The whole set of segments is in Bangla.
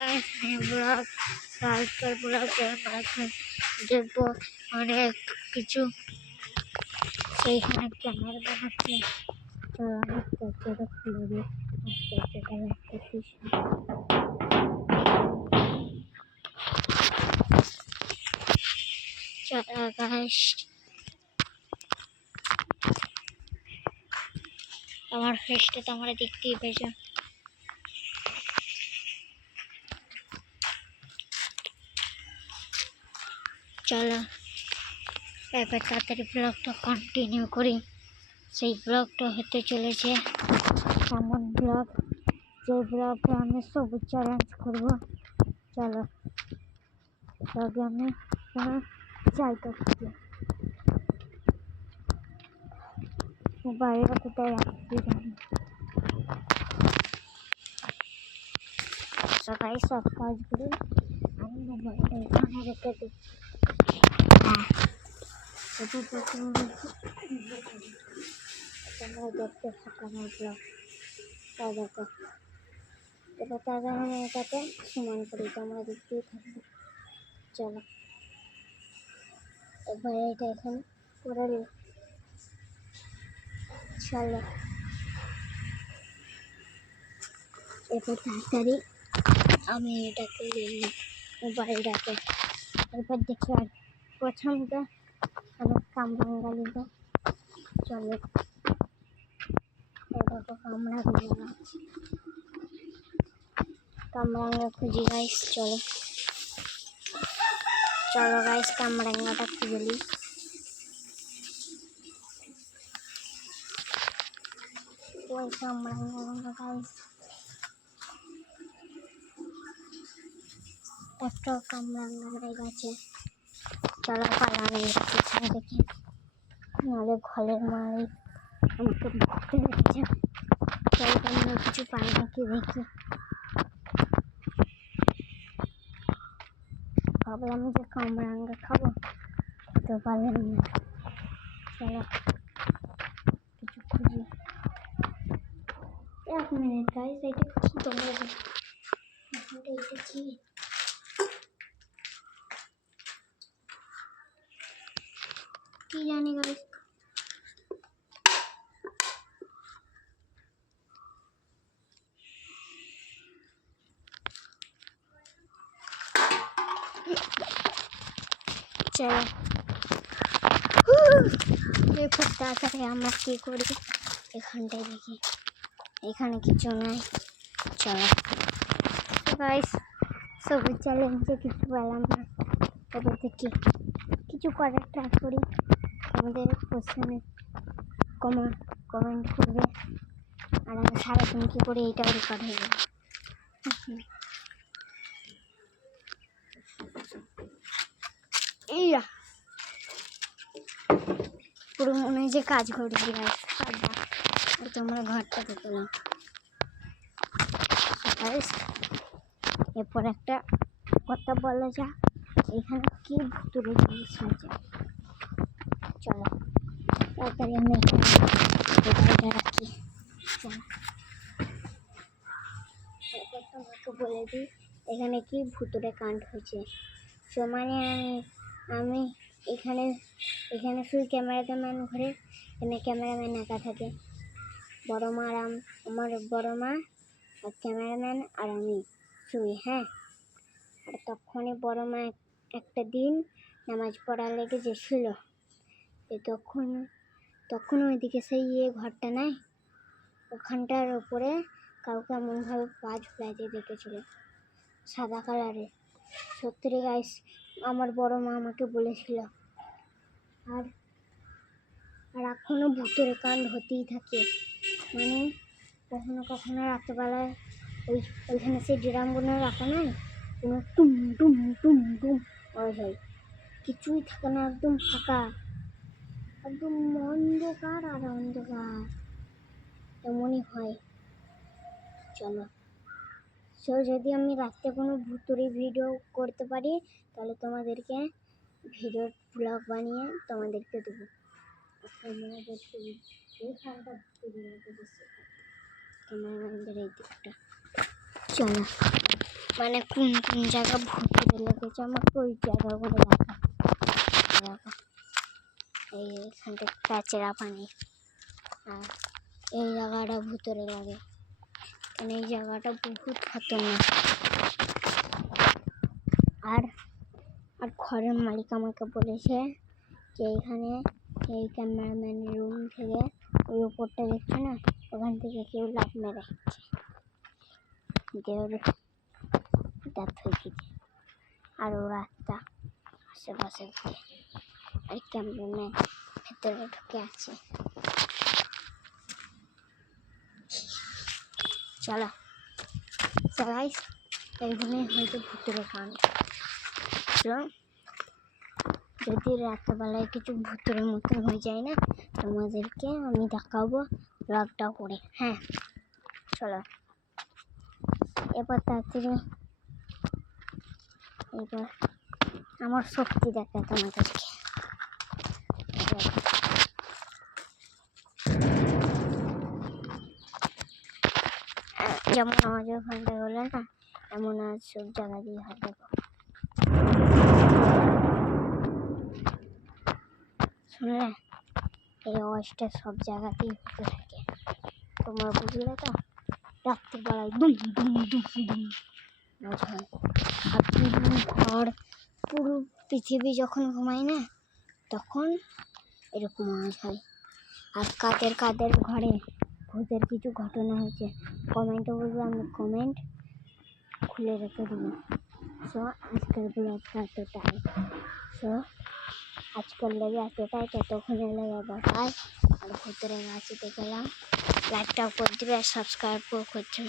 ব্লগ আজকের ব্লগে আমরা দেখবো অনেক কিছু। সেইখানে ক্যামেরা বানাচ্ছে তো অনেক দরজাটা খুলে দিয়ে দরজাটা রাখতেছি। চলো গাইস, আমার ফেসটা তো আমরা দেখতেই পেয়েছো। চলো এবার তাড়াতাড়ি ব্লগটা কন্টিনিউ করি। সেই ব্লগটা হতে চলেছে এমন ব্লগ, যে ব্লগে আমি সবুজ চ্যালেঞ্জ করবো। চলো ব্লগে আমি কোনো জায়গা খুঁজি, মোবাইলটা কোথায় রাখছি জানি। সবাই সব কাজগুলো আমি মোবাইলটা এখানে রেখে দিই। তোমরা দেখতে থাকো আমার ব্লগ। তাই দেখো এবার তাহলে আমি এটাকে সমান করি, তোমরা দেখতেই থাকবে। চলো এবার এটা এখানে করে দিই। চলো এবার তাড়াতাড়ি আমি এটাকে মোবাইলটাকে এবার দেখি। আর প্রথমটা অনেক কামরাঙ্গা নিব। চলো এটাকে কামরাঙ্গা খুঁজি গাইস। চলো চলো গাইস কামরাঙ্গাটা খুঁজে নিই। ওই কামরাঙ্গা গাইস, একটা কামরাঙ্গা হয়ে গেছে। চলো পালানো এখানে দেখি, নাহলে ঘরের মালিক আমাকে ভুগতে রেখেছে। তাই আমরা কিছু পাই নাকি দেখি। ভাবলাম যে কামরাঙ্গা খাবো, তো পারলাম না। চলো কিছু খুঁজি। 1 মিনিট গাইস, এটা কি তোমরা এখানটা এসেছি। কি জানি গাইস, চলো খুব তাড়াতাড়ি আমরা কি করি এখানটায় দেখি। এখানে কিছু নাই। চলো গাইস, সবুজ চ্যালেঞ্জে কিছু পেলাম না, তবে দেখি কিছু করার ট্রাই করি। আমাদের কোশ্চেনে কমেন্ট করবে, আর আমি সারাদিন কী করে এইটাও রেকর্ড হয়ে যাবে। এইয়া পুরো মনে হয় যে কাজ করছি গাইস। আর তোমরা ঘরটা দেখো না গাইস। এরপর একটা কথা বলা যাক, এখানে কি ভুতুরে জিনিস আছে। চলো তাড়াতাড়ি আমি এখানে রাখি। চলো তোমাকে বলে দিই এখানে কি ভুতুরে কাণ্ড হয়েছে। সমানে আমি এখানে শুধু ক্যামেরাম্যান ঘরে, এখানে ক্যামেরাম্যান একা থাকে। বড় মা আর আমার বড় মা আর ক্যামেরাম্যান আর আমি শুই। হ্যাঁ, আর তখনই বড় মা একটা দিন নামাজ পড়ার লেগে গেছিল। তখন ওইদিকে সেই ঘরটা নাই, ওখানটার ওপরে কাউকে এমনভাবে পা ঝুলাইতে দেখেছিল, সাদা কালারের। সত্যি গাইস, আমার বড় মা আমাকে বলেছিল। আর এখনো ভুতুরে কাণ্ড হতেই থাকে। মানে কখনো কখনো রাত্রেবেলায় ওইখানে সেই ড্রামগুলো রাখা নাই, কোনো টুম টুম টুম টুম আওয়াজ হয়। কিছুই থাকে না, একদম ফাঁকা, একদম অন্ধকার আর অন্ধকার, এমনই হয়। চলো যদি আমি রাত্রে কোনো ভুতুরে ভিডিও করতে পারি, তাহলে তোমাদেরকে ভিডিওর ব্লগ বানিয়ে তোমাদেরকে দেবো। এইখানটা ভুতুরে ক্যামেরাম্যানদের এই দিকটা। চলো মানে কোন কোন জায়গা ভূতের লেগেছে আমাকে ওই জায়গাগুলো দেখা। দেখো এই এখান থেকে প্যাচেরা পানি, আর এই জায়গাটা ভূতের লাগে, কারণ এই জায়গাটা বহুত খতরনাক। আর আর ঘরের মালিক আমাকে বলেছে যে এইখানে এই ক্যামেরাম্যানের রুম থেকে ওই ওপরটা দেখছে না, ওখান থেকে কেউ লাফ মেরেছে, দেওয়ার ডেথ হয়ে গেছে। আর ও রাস্তা আশেপাশে ঘুরে, আর ক্যামেরাম্যান ভেতরে ঢুকে আছে। চলো গাইস, এইখানে হয়তো ভূতের কাণ্ড। যদি রাত্রেবেলায় কিছু ভূতের মতন হয়ে যায় না, তোমাদেরকে আমি দেখাবো ব্লগটা করে। হ্যাঁ চলো এবার তাড়াতাড়ি, এবার আমার শক্তি দেখা তোমাদেরকে। যেমন আমাদের ওখানটা হলো না, এমন আজ সব জায়গা দিয়ে হয়। দেখো শুনলে, এই আওয়াজটা সব জায়গাতেই হতে থাকে, তোমরা বুঝলে তো? রাত্রিবেলায় দুম দুম দুম দুম আওয়াজ হয়। আর পুরো ঘর, পুরো পৃথিবী যখন ঘুমায় না, তখন এরকম আওয়াজ হয়। আর কাদের কাদের ঘরে ভূতের কিছু ঘটনা হয়েছে কমেন্টে বলবো, আমি কমেন্ট খুলে রেখে দেবো। সো আজকের ব্লগটা এতটাই। সো আজকের লেগে এতটাই, ততক্ষণের লেগে বাই। আর ভূতের গাছিতে গেলাম, লাইকটাও করে দেবে আর সাবস্ক্রাইবও করছে।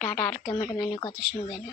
টাটা। আর ক্যামেরাম্যানের কথা শুনবে না।